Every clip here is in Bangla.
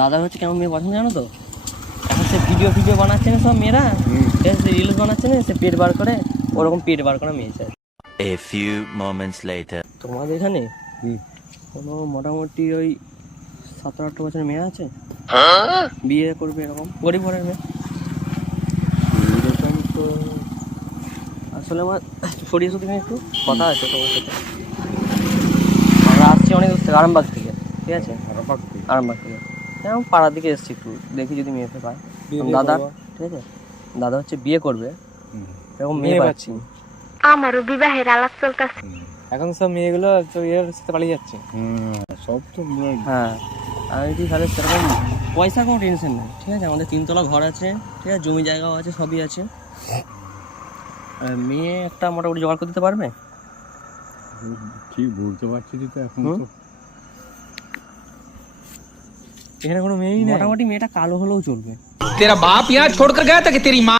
দাদা হচ্ছে কেমন মেয়ে পছন্দ জানো তো? এখন সে ভিডিও বানাচ্ছে না সব মেয়েরা, সে রিলস বানাচ্ছে না, সে পেট বার করে, ওরকম পেট বার করা মেয়ে চাই। A few moments later. তোমাদের এখানে কোনো মোটামুটি ওই 17-18 বছরের মেয়ে আছে বিয়ে করবে এরকম গরিব ঘরের মেয়ে? এরকম তো আসলে আমার সরিয়ে শুধু একটু কথা আছে তোমার সাথে। আমরা আসছি অনেক দূর থেকে, আরামবাগ থেকে, ঠিক আছে? আরামবাগ থেকে এখন পাড়ার দিকে এসছি, একটু দেখি যদি মেয়েতে পায়। দাদা, ঠিক আছে, দাদা হচ্ছে বিয়ে করবে, এরকম মেয়ে পাচ্ছি। আমারও বিবাহের আলাপ চলতেছে। এখন সব মেয়েগুলো তো এর সাথে পালিয়ে যাচ্ছে। সব তো হ্যাঁ, আমি যদি তাহলে সেরকম পয়সার কোনো টেনশন নেই, ঠিক আছে? আমাদের 3 তলা ঘর আছে, ঠিক আছে, জমি জায়গাও আছে, সবই আছে। মেয়ে একটা মোটামুটি জোগাড় করে দিতে পারবে? ঠিক বলতে পারছি তো এখন তো। এখানে কোনো মেয়েই নেই। মোটামুটি মেয়েটা কালো হলেও চলবে, तेरा बाप यहाँ छोड़कर गया था कि तेरी माँ?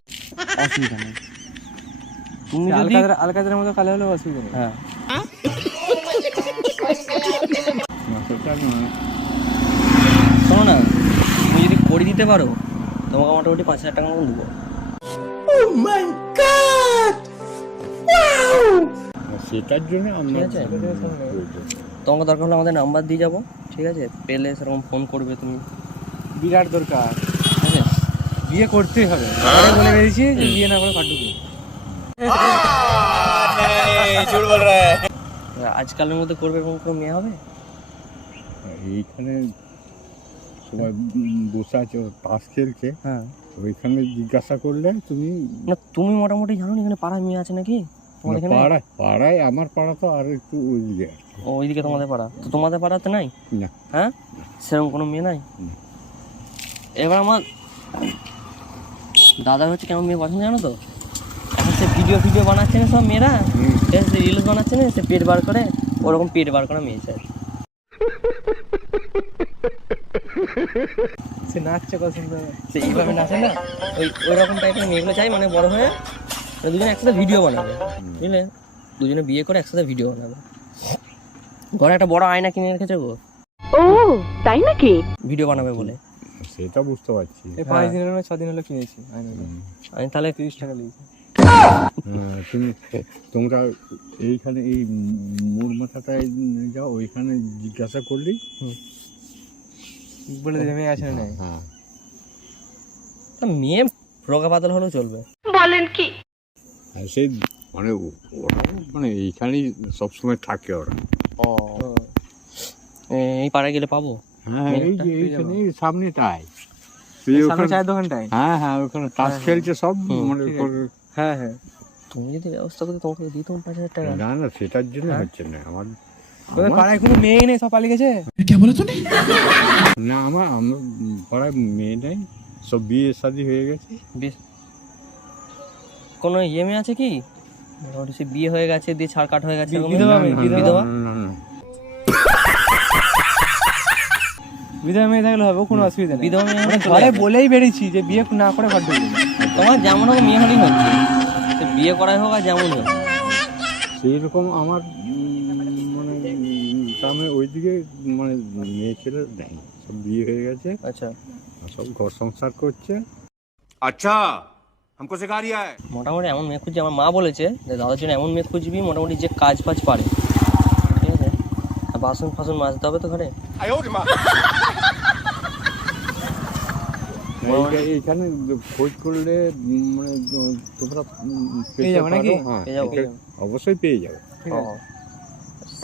অসুবিধা নেই। তুমি যদি আলকাদের মতো কালো হলেও অসুবিধা নেই। হ্যাঁ, শোনো না, তুমি যদি করে দিতে পারো তোমাকে মোটামুটি 5,000 টাকা মতো দেবো। সেটার জন্য আমরা ঠিক আছে, তোমাকে দরকার হলে আমাদের নাম্বার দিয়ে যাবো, ঠিক আছে? পেলে সেরকম ফোন করবে তুমি। বিরাট দরকার, ঠিক আছে, বিয়ে করতেই হবে। আমি বলে বেরিয়েছি যে বিয়ে না করে কাটুকি। আজকালের মধ্যে করবে এরকম কোনো মেয়ে হবে? এইখানে সবাই বসে আছে, তাস খেলছে, হ্যাঁ, ওইখানে জিজ্ঞাসা করলে তুমি না তুমি মোটামুটি জানো না এখানে পাড়ায় মেয়ে আছে নাকি তোমাদের এখানে? পাড়ায় আমার পাড়া তো আর একটু ওইদিকে। ওইদিকে তোমাদের পাড়া তো, তোমাদের পাড়াতে নাই? না। হ্যাঁ, সেরকম কোনো মেয়ে নাই? এবার আমার দাদা হচ্ছে কেমন মেয়ে পছন্দ জানো তো? এখন সে ভিডিও বানাচ্ছে না সব মেয়েরা, সে রিলস বানাচ্ছে না, সে পেট বার করে, ওরকম পেট বার করা মেয়ে চাই। সে নাচছে কত সুন্দর, সে এইভাবে নাচে না, ওই রকম টাইপের মেয়েগুলো চাই, মানে বড় হয়ে দুজনে একসাথে ভিডিও বানাবে, বুঝলে? দুজনে বিয়ে করে একসাথে ভিডিও বানাবে। ঘরে একটা বড় আয়না কিনে রেখেছে গো, ও তাই নাকি? ভিডিও বানাবে বলে। সেটা বুঝতে পারছি। এই 5 দিন হলো 6 দিন হলো কিনেছি। আমি তাহলে 30 টাকা লিখেছি। তোমরা এইখানে এই মোড় মাথাটায় যাও, ওইখানে জিজ্ঞাসা করলেই বলে দিলে মেয়ে আছে না নাই। হ্যাঁ, মেয়ে রোগা পাতল হলেও চলবে। বলেন কি? আর সেই মানে ওরা মানে এইখানেই সবসময় থাকে ওরা। ও, এই পাড়ায় গেলে পাবো? হ্যাঁ, এই যে এইখানে সামনেটাই, সামনে চায়ের দোকানটায়। হ্যাঁ হ্যাঁ, ওখানে তাস খেলছে সব, মনে করে। হ্যাঁ হ্যাঁ, তুমি যদি ব্যবস্থা করতে তোমাকে দিতাম 5,000 টাকা। না না, সেটার জন্য হচ্ছে না আমার। তোদের পাড়ায় কোনো মেয়েই নেই, সব পালিয়ে গেছে। না, আমার পাড়ায় মেয়ে নেই, সব বিয়ে শাদী হয়ে গেছে। বেশ, কোনো মেয়ে আছে কি মোটামুটি সে বিয়ে হয়ে গেছে দিয়ে ছাড় কাট হয়ে গেছে এরকম? বিধবা মেয়ে, বিধবা? না না, বিধবা মেয়ে থাকলে হবে, কোনো অসুবিধা নেই। বিধবা মেয়ে হলে চলে ঘরে যাবে। বলেই বেরিয়েছি যে বিয়ে না করে ঘর ঢুকবো না। তোমার যেমন হোক মেয়ে হলেই হচ্ছে, সে বিয়ে করাই হোক আর যেমন হোক। সেই রকম আমার মানে গ্রামে ওইদিকে মানে মেয়ে ছেলে নেই, সব বিয়ে হয়ে গেছে, আচ্ছা, আর সব ঘর সংসার করছে। अच्छा हमको सिखा रिया है। মোটামুটি এমন মেয়ে খুঁজছি, আমার মা বলেছে যে দাদার জন্য এমন মেয়ে খুঁজবি মোটামুটি যে কাজ ফাজ পারে, ঠিক আছে? আর বাসন ফাসন মাজতে হবে তো ঘরে। এইখানে খোঁজ করলে মানে তোমরা পেয়ে যাবে নাকি? হ্যাঁ, পেয়ে যাবো। অবশ্যই পেয়ে যাবে। ও,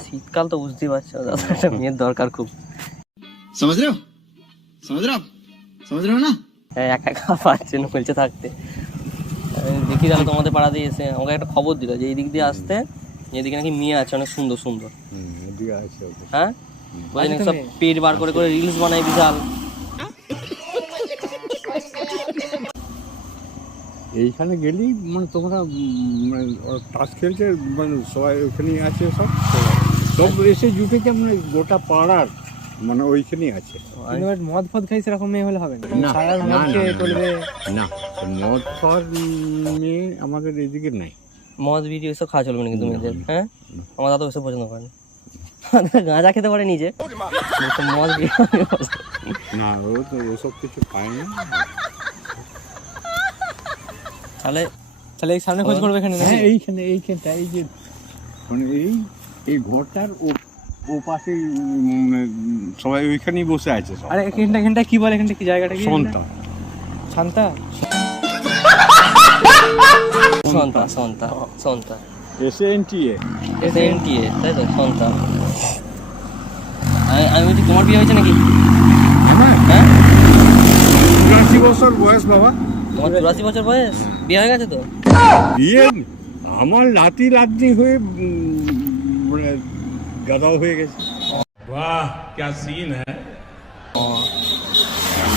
শীতকাল তো বুঝতেই পারছো, দাদা একটা মেয়ের দরকার খুব। समझ रहे हो ना? হ্যাঁ, একা একা পাচ্ছে না বলছে থাকতে। আমি দেখি তাহলে তোমাদের পাড়া দিয়ে এসে আমাকে একটা খবর দিল যে এই দিক দিয়ে আসতে, এদিকে নাকি মেয়ে আছে অনেক সুন্দর সুন্দর। এদিকে আছে। হ্যাঁ, ওই নাকি সব পেট বার করে করে রিলস বানায় বিশাল। এইখানে গেলেই মানে তোমরা মানে তাস খেলছে, মানে সবাই ওখানেই আছে, সব সব এসে জুটেছে, মানে গোটা পাড়ার মানে ওইখানেই আছে। কিন্তু এবার মদ ফদ খাই সেরকম মেয়ে হলে হবে না। না, সারা না, মদ না, খেয়ে না, চলবে। না, মদ খাওয়ার মেয়ে আমাদের এদিকে নাই। মদ ভিডিও এসব খাওয়া চলবে নাকি তুমি? হ্যাঁ, আমার দাদা ওসব পছন্দ করেন। গাঁজা খেতে পারে নিজে, তো মদ বিয়ে না ও তো ওসব কিছু খায় না। তাহলে তাহলে এই সামনে খোঁজ করবে এখানে নাকি? হ্যাঁ এইখানটা এই যে মানে এই ঘরটার ও পাশে সবাই ওইখানেই বসে আছে সব। আরে এখানটা কি বলে, এখানটা কি জায়গাটা কি? সন্তা শান্তা। সন্তা SNTA SNTA, তাই তো সন্তা। আমি বলছি তোমার বিয়ে হয়েছে নাকি? আমার হ্যাঁ 84 বছর বয়স বাবা। তোমার 84 বছর বয়স, বিয়ে হয়ে গেছে তো? বিয়ে আমার লাতি হয়ে মানে গাদাও হয়ে গেছে। ও,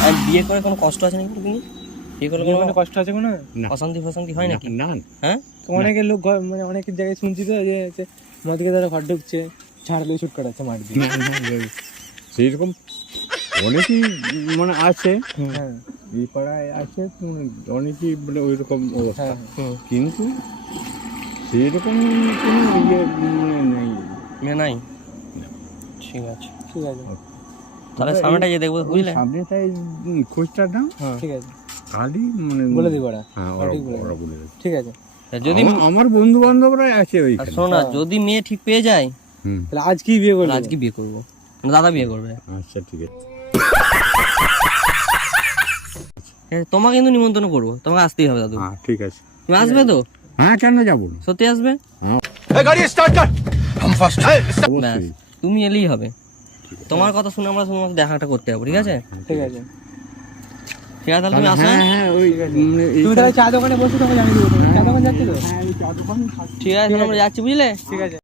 আর বিয়ে করে কোনো কষ্ট আছে নাকি তুমি? বিয়ে করে বিয়ে কোনো করতে কষ্ট আছে কোনো? না। অশান্তি হয় নাকি? না হ্যাঁ অনেকের লোক মানে অনেকের জায়গায় শুনছি তো যে হচ্ছে মদকে তারা ঘর ঢুকছে, ছাড়লে ছুট কাটাচ্ছে মার দিয়ে। না সেইরকম অনেকেই মানে আছে, হ্যাঁ এই পাড়ায় আছে অনেকেই মানে ওই রকম অবস্থা, হ্যাঁ কিন্তু সেইরকম কোনো ইয়ে মানে নেই। মেয়ে নাই? ঠিক আছে, ঠিক আছে তাহলে সামনেটা যে দেখবো, বুঝলে? সামনেটাই খোঁজটা দাও, ঠিক আছে কালই মানে বলে দিব ওরা। হ্যাঁ ঠিক বলে ওরা বলে দেবে। ঠিক আছে যদি আমার বন্ধু বান্ধবরা আছে আর ওইখানে। শোনো না, যদি মেয়ে ঠিক পেয়ে যায় হুম তাহলে আজ কি বিয়ে করবে? আজকে বিয়ে করবো, দাদা বিয়ে করবে। আচ্ছা ঠিক আছে। ঠিক আছে, তোমাকে কিন্তু নিমন্ত্রণ করবো, তোমাকে আসতেই হবে দাদু। হ্যাঁ ঠিক আছে। তুমি আসবে তো? হ্যাঁ কেন যাবো না, সত্যি আসবে? गाड़ी स्टार्ट कर हम फर्स्ट है ব্যাস, অবশ্যই। তুমি এলেই হবে। তোমার কথা শুনে আমরা শুধুমাত্র দেখাটা করতে হবে, ঠিক আছে? ঠিক আছে ঠিক আছে, তাহলে তুমি আসো। হ্যাঁ হ্যাঁ ওই মানে তুমি তাহলে চা দোকানে বসে তোমাকে জানিয়ে দেবো। চা দোকান যাচ্ছি তো? হ্যাঁ ওই চা দোকানে থাকবে। ঠিক আছে, তাহলে আমরা যাচ্ছি, বুঝলে? ঠিক আছে।